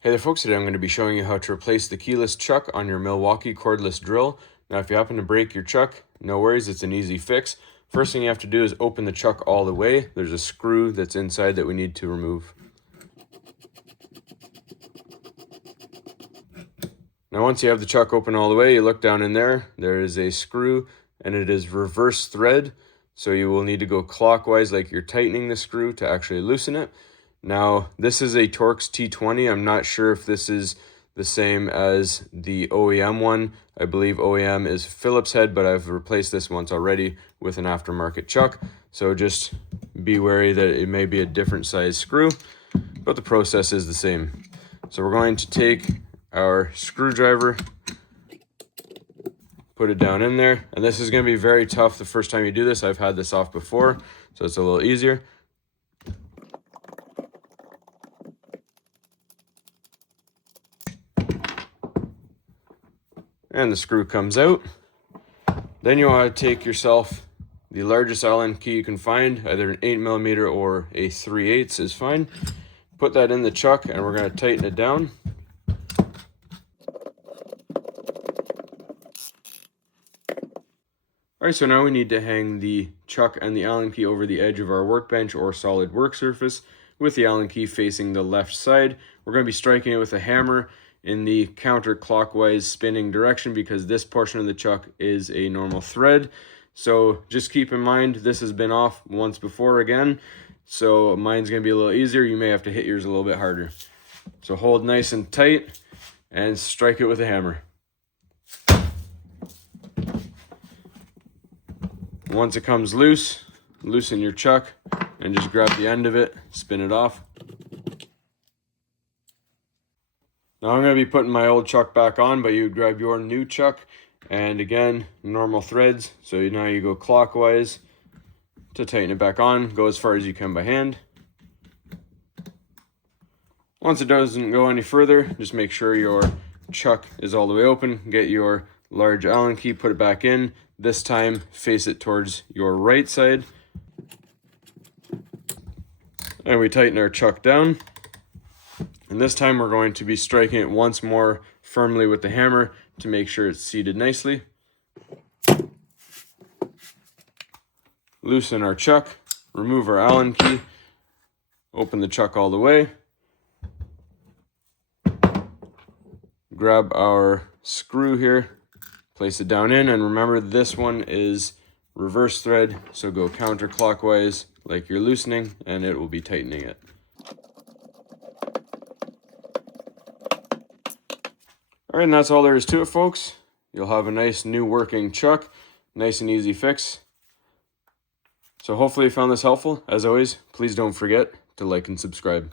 Hey there folks, today I'm going to be showing you how to replace the keyless chuck on your Milwaukee Cordless drill. Now if you happen to break your chuck, no worries, it's an easy fix. First thing you have to do is open the chuck all the way. There's a screw that's inside that we need to remove. Now once you have the chuck open all the way, you look down in there, there is a screw and it is reverse thread. So you will need to go clockwise like you're tightening the screw to actually loosen it. Now, this is a Torx T20. I'm not sure if this is the same as the OEM one. I believe OEM is Phillips head, but I've replaced this once already with an aftermarket chuck. So just be wary that it may be a different size screw, but the process is the same. So we're going to take our screwdriver, put it down in there, and this is going to be very tough the first time you do this. I've had this off before, so it's a little easier. And the screw comes out. Then you want to take yourself the largest Allen key you can find, either an 8mm or a 3/8 is fine. Put that in the chuck and we're going to tighten it down. Alright, so now we need to hang the chuck and the Allen key over the edge of our workbench or solid work surface with the Allen key facing the left side. We're going to be striking it with a hammer in the counterclockwise spinning direction because this portion of the chuck is a normal thread. So just keep in mind this has been off once before again, so mine's going to be a little easier. You may have to hit yours a little bit harder. So hold nice and tight and strike it with a hammer. Once it comes loose, loosen your chuck and just grab the end of it, spin it off. Now I'm going to be putting my old chuck back on, but you would grab your new chuck, and again, normal threads. So now you go clockwise to tighten it back on. Go as far as you can by hand. Once it doesn't go any further, just make sure your chuck is all the way open. Get your large Allen key, put it back in. This time, face it towards your right side. And we tighten our chuck down. And this time we're going to be striking it once more firmly with the hammer to make sure it's seated nicely. Loosen our chuck, remove our Allen key, open the chuck all the way. Grab our screw here, place it down in, and remember this one is reverse thread, so go counterclockwise like you're loosening and it will be tightening it. Alright, and that's all there is to it, folks. You'll have a nice new working chuck, nice and easy fix. So hopefully you found this helpful. As always, please don't forget to like and subscribe.